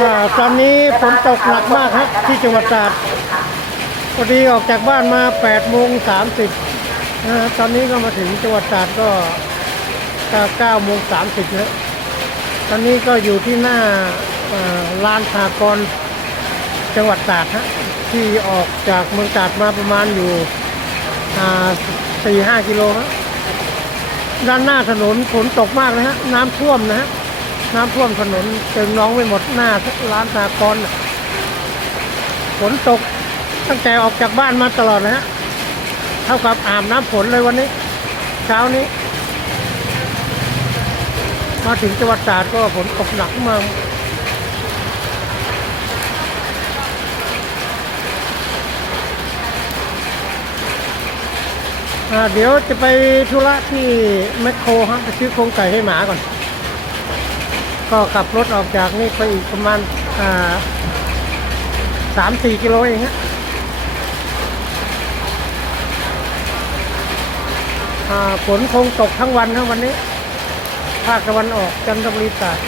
อ่าตอนนี้ฝนตกหนักมากครับที่จังหวัดตราด พอดีออกจากบ้านมา8โมง30นะฮะตอนนี้ก็มาถึงจังหวัดตราดก็9โมง30แล้วตอนนี้ก็อยู่ที่หน้าเอ่อลานสากรณ์จังหวัดตราดฮะที่ออกจากเมืองตราดมาประมาณอยู่สี่ห้ากิโลฮะด้านหน้าถนนฝนตกมากเลยฮะน้ำท่วมนะฮะ น้ำท่วมถนนเต็มน้องไปหมดหน้าร้านสากรฝนตกตั้งแต่ออกจากบ้านมาตลอดนะฮะเท่ากับอาบน้ำฝนเลยวันนี้ เช้านี้ มาถึงจังหวัดตราดก็ฝนตกหนักมากอ่าเดี๋ยวจะไปธุระที่แมคโครฮะไปซื้อโครงไก่ให้หมาก่อน ก็ขับรถออกจากนี่ไปอีกประมาณสามสี่กิโลเองฮะฝนคงตกทั้งวันครับวันนี้ ภาคตะวันออกจันทบุรีตาก